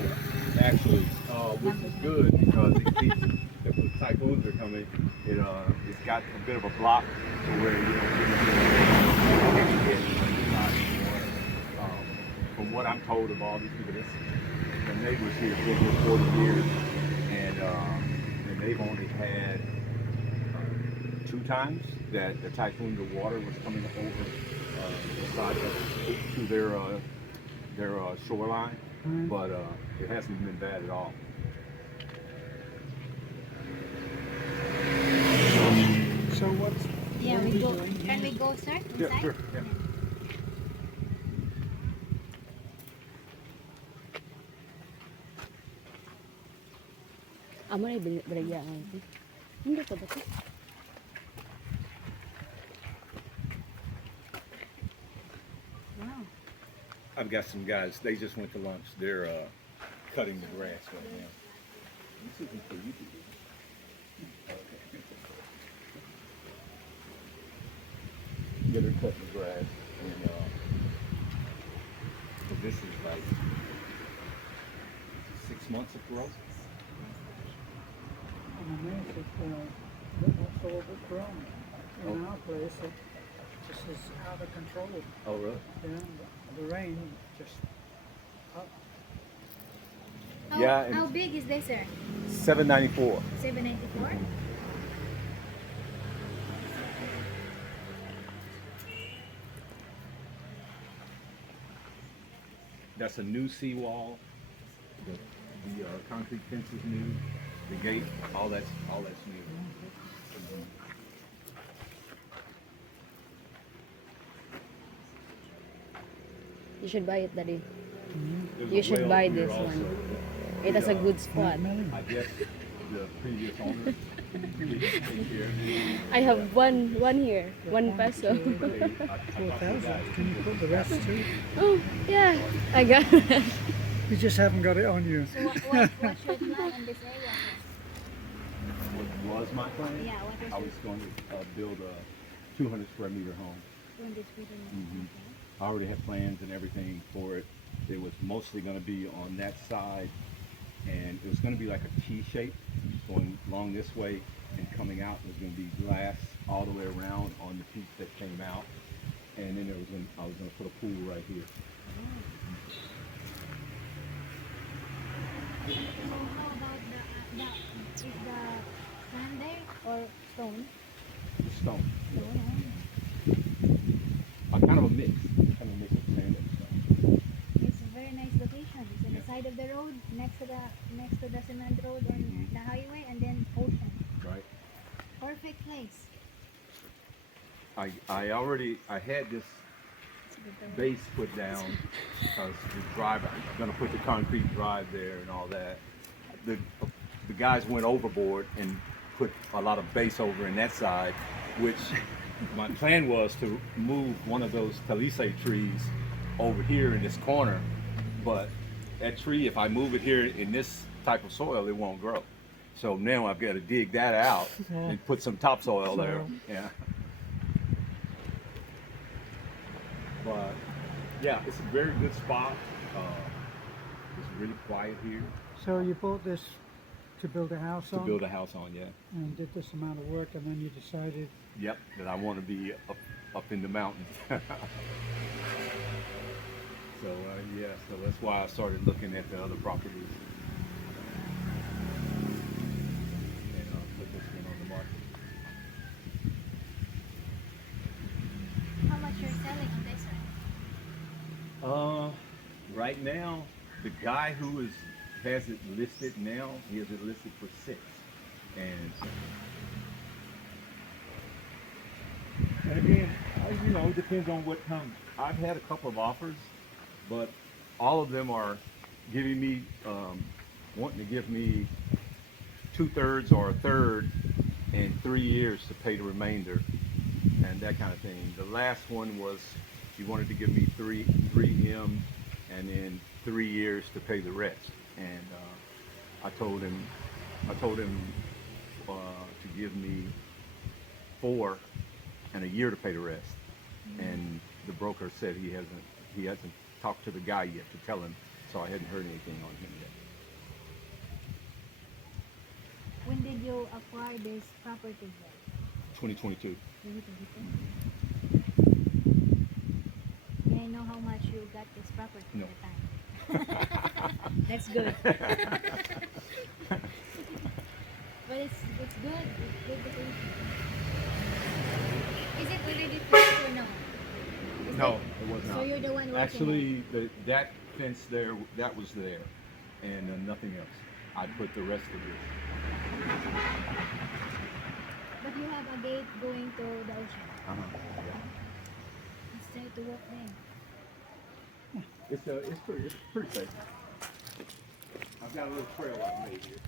cold, actually, which is good because if the typhoons are coming, it's got a bit of a block to where you don't get water. From what I'm told of all these people, the neighbors here have been here 40 years, and they've only had two times that the typhoon, the water was coming over the side to their shoreline, but it hasn't been bad at all. So what's Yeah, what are we go. doing Can we here? go, sir? Inside? Yeah, sure. Yeah. Amo na ibalaya ang ito. Hindi pa ba ito? Wow. I've got some guys. They just went to lunch. They're cutting the grass right now. This isn't for you to do. Okay. Yeah, they're cutting the grass, and but this is like 6 months of growth. I'm amazed that's all overgrown. In our place, it just is out of control. Oh, really? Yeah, the rain just up. Yeah, and- How big is this, sir? 794. 794? That's a new seawall. The concrete fence is new. The gate, all that's new. You should buy it, Daddy. There's You a should well buy here this also. one. It has a good spot. I guess the previous owner didn't take care of it. I have one here, 1 peso. I talked to the 4,000. guy. Can you put the rest too? Oh, yeah, I got it. You just haven't got it on you. So what's your plan in this area, sir? What was my plan? Yeah, what was I your was going to build a 200 square meter home. 200 feet in Mhm. I already had plans and everything for it. It was mostly going to be on that side, and it was going to be like a T shape going along this way and coming out. It was going to be glass all the way around on the piece that came out, and then I was going to put a pool right here. So how about is the sand there or stone? The stone. Stone, Kind of a mix. Kind of a mix of sand and stone. It's a very nice location. It's on the side of the road, next to the cement road and the highway, and then ocean. Right. Perfect place. I had this base put down because the drive, I'm going to put the concrete drive there and all that. The guys went overboard and put a lot of base over in that side, which my plan was to move one of those Talisay trees over here in this corner, but that tree, if I move it here in this type of soil, it won't grow. So now I've got to dig that out and put some topsoil there. Yeah. But yeah, it's a very good spot. It's really quiet here So you bought this to build a house to on, build a house on. Yeah. and did this amount of work, and then you decided. Yep. That I want to be up in the mountains. So yeah, so that's why I started looking at the other properties and put this one on the market. How much you're selling on this one? Right now, the guy who has it listed now, he has it listed for 6, and again, it depends on what comes. I've had a couple of offers, but all of them are giving me, wanting to give me 2/3 or a third in 3 years to pay the remainder, and that kind of thing. The last one was he wanted to give me 3M and then 3 years to pay the rest. And I told him to give me 4 and a year to pay the rest. And the broker said he hasn't talked to the guy yet to tell him so I hadn't heard anything on him yet. When did you acquire this property here? 2022. 2022. May I know how much you got this property No. at the time? That's good. But it's good. It's good because is it already fixed or no? Is No, it- it was So not. you're the one working Actually, that fence there, that was there, and nothing else. I put the rest of it. it. But you have a gate going to the ocean. Let's try to walk there. It's pretty safe. I've got a little trail I made here.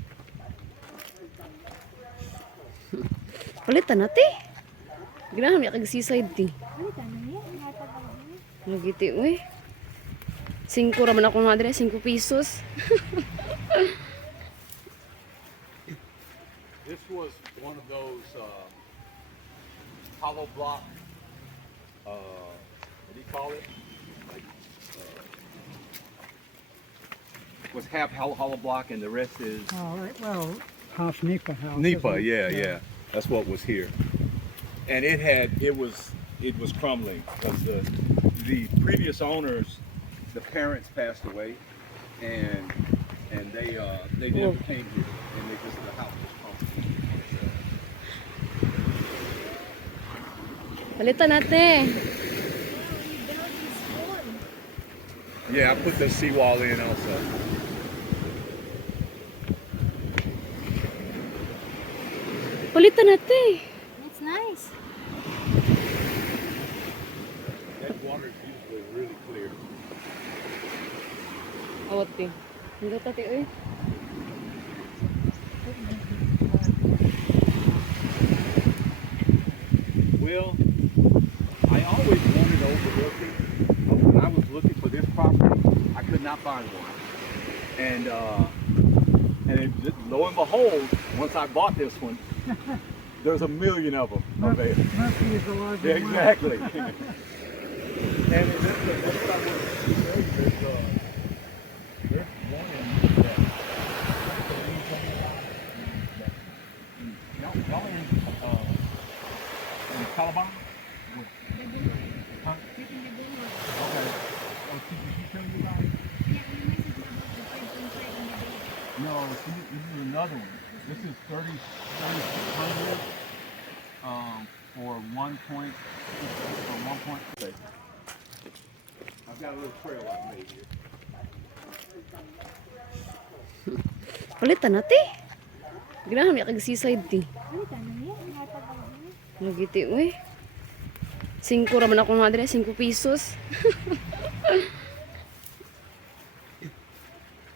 Palitan na ti. Ganahan niya kag seaside ti. Ano ka na yan? Hatag ako niya. Nagiti uy. 5 raman ako madre, 5 pesos. This was one of those hollow block. What do you call it? Like, was half hollow block, and the rest is Well, half Nipa house. Nipa. isn't it? Yeah. That's what was here, and it was crumbling because the previous owners, the parents passed away, and they never came here, and the house was crumbling. Palitan natin. Wow, you built this wall. Yeah, I put the seawall in also. Palitan natin. It's nice. That water is usually really clear. Awat ti. Hindi tati uy. Well, I always wanted overlooking, but when I was looking for this property, I could not find one. Lo and behold, once I bought this one, there's a million of them available. Murphy is the larger Yeah, one. exactly. And that's what I wanted to say. There's one in that. Y'all in Calabar? Huh? Keeping the good work. Okay. Oh, did she tell you about it? Yeah, we messaged about the 5.5 in the day. No, this is another one. This is 3,600 for 1 point. Okay. I've got a little trail I made here. Palitan natin. Ganahan niya kag seaside ti. Ano ka na yan? Hatag ako niya. Nagiti uy. 5 raman ako madre, 5 pesos.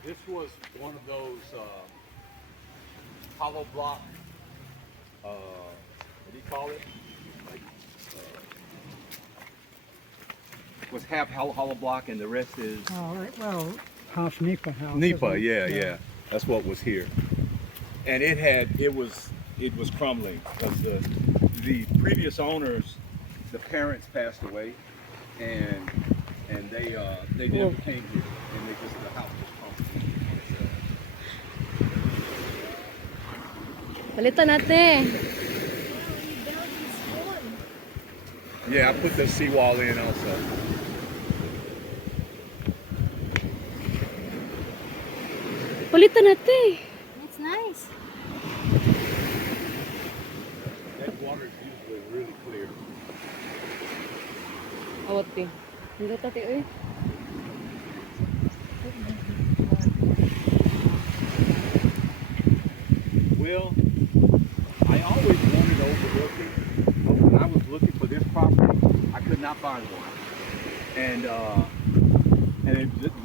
This was one of those hollow block. What do you call it? Like, was half hollow block, and the rest is Well, half Nipa house. Nipa. isn't it? Yeah. That's what was here, and it was crumbling because the previous owners, the parents passed away, and they never came here, and the house was crumbling. Palitan natin. Wow, you built this wall. Yeah, I put the seawall in also. Palitan natin. It's nice. That water is usually really clear. Awat ti. Hindi tati uy. Well, I always wanted overlooking, but when I was looking for this property, I could not find one.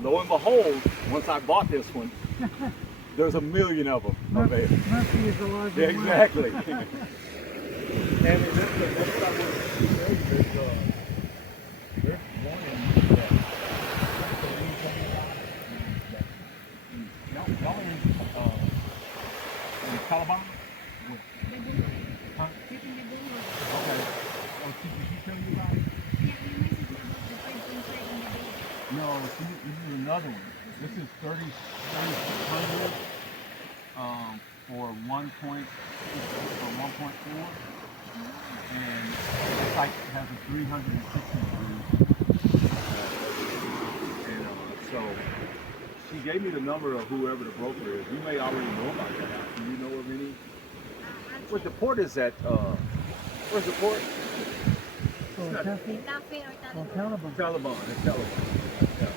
Lo and behold, once I bought this one, there's a million of them available. Murphy is the larger Yeah, one. exactly. And that's what I wanted to say. There's one in that. Y'all in Calabar? The good work. Huh? Keeping the good work. Okay. Oh, did she tell you about it? Yeah, we messaged about the 5.5 in the day. No, this is another one. This is 3,600 for 1.4, and the site has a 360 degrees. And so she gave me the number of whoever the broker is. You may already know about that house. Do you know of any? Where the port is at? Where's the port? Or not- Taffy, Cafe or or Taliban? Taliban. Taliban. It's Taliban. Yeah.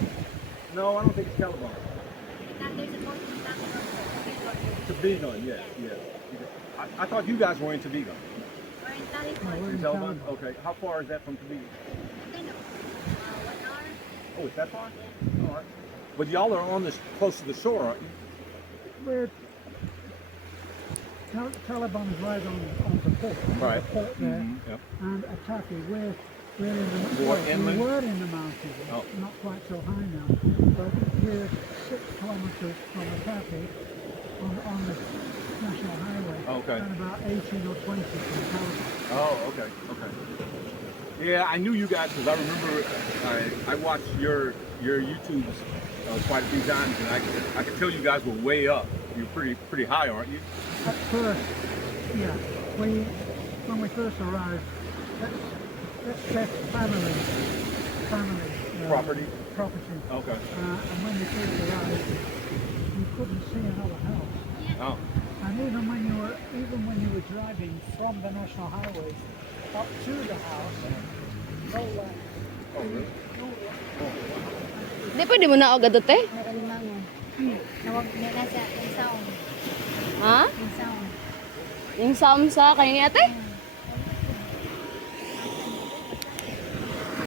No, I don't think it's Taliban. There's a port in Taliban. Tabigan, yes, yes. I thought you guys were in Tabigan. Or in No, Taliban. we're in Taliban? Taliban. Okay. How far is that from Tabigan? I don't know. 1 hour? Oh, it's that far? All right. But y'all are on this close to the shore, aren't you? We're Taliban is right on the port. Right. The port there. Yep. And at Taffy, we're in the More well, inland? we were in the mountains, Oh. not quite so high now. But we're 6 kilometers from the Taffy on the national highway. Okay. And about 18 or 20 from Taliban. Oh, okay, okay. Yeah, I knew you guys because I remember I watched your YouTubes quite a few times, and I could tell you guys were way up. You're pretty high, aren't you? At first, yeah, when we first arrived, let's check family Property? property. Okay. And when we first arrived, you couldn't see another house. Oh, And even when you were driving from the national highway up to the house, no land. oh really? Di pwede mo na agad ate? Nakalimango. Nawag niya na sa sound. Ha? Yung sound. Yung samsa kanini ate?